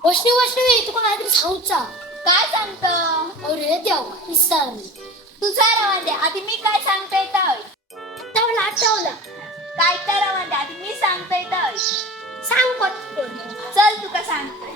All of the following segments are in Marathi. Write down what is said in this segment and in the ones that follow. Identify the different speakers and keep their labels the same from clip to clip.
Speaker 1: वैष्णवी तुका काहीतरी सांगूचा.
Speaker 2: काय सांगतो?
Speaker 1: अरे देवा विसर.
Speaker 2: तुझा रवांदे आधी मी काय सांगतोय तर
Speaker 1: आठवला
Speaker 2: काय तर रवांदे आधी मी सांगतोय तर
Speaker 1: सांग पटकन.
Speaker 2: चल तुका सांगतोय.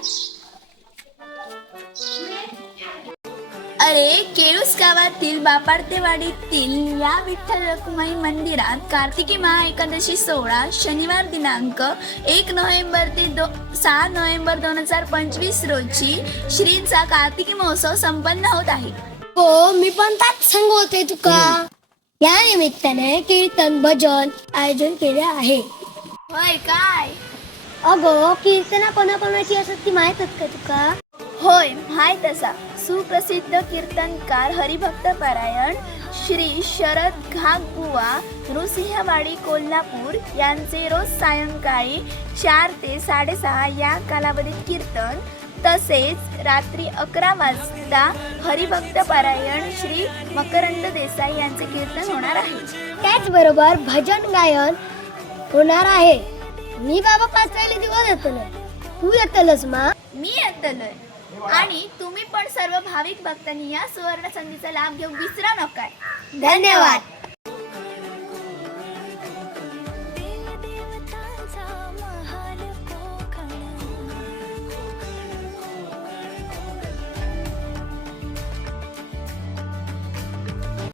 Speaker 2: अरे केळूस गावातील बापार्तेवाडीतील या विठ्ठल रखुमाई मंदिरात कार्तिकी महाएकादशी सोहळा शनिवार दिनांक 1 नोव्हेंबर ते 6 नोव्हेंबर 2025 रोजी श्रींचा कार्तिकी महोत्सव संपन्न होत आहे.
Speaker 1: हो मी पण त्याच सांगतोय तुका. या निमित्ताने कीर्तन भजन आयोजन केले आहे.
Speaker 2: होय काय?
Speaker 1: अगो कीर्तना कोणाकोणाची असत ती माहितच का तुका?
Speaker 2: होय माहीत असा. सुप्रसिद्ध कीर्तनकार हरिभक्त पारायण श्री शरद घागबुवा नृसिंहवाडी कोल्हापूर यांचे रोज सायंकाळी 4 ते 6:30 या कालावधीत कीर्तन तसेच रात्री 11 वाजता हरिभक्त पारायण श्री मकरंद देसाई यांचे कीर्तन होणार आहे.
Speaker 1: त्याचबरोबर भजन गायन होणार आहे. मी बाबा 5 दिवस येतलो. तू येतलस मा?
Speaker 2: मी येतलोय आणि तुम्ही पण सर्व भाविक भक्तांनी या सुवर्ण संधीचा लाभ घेऊ विसरा नका.
Speaker 1: धन्यवाद.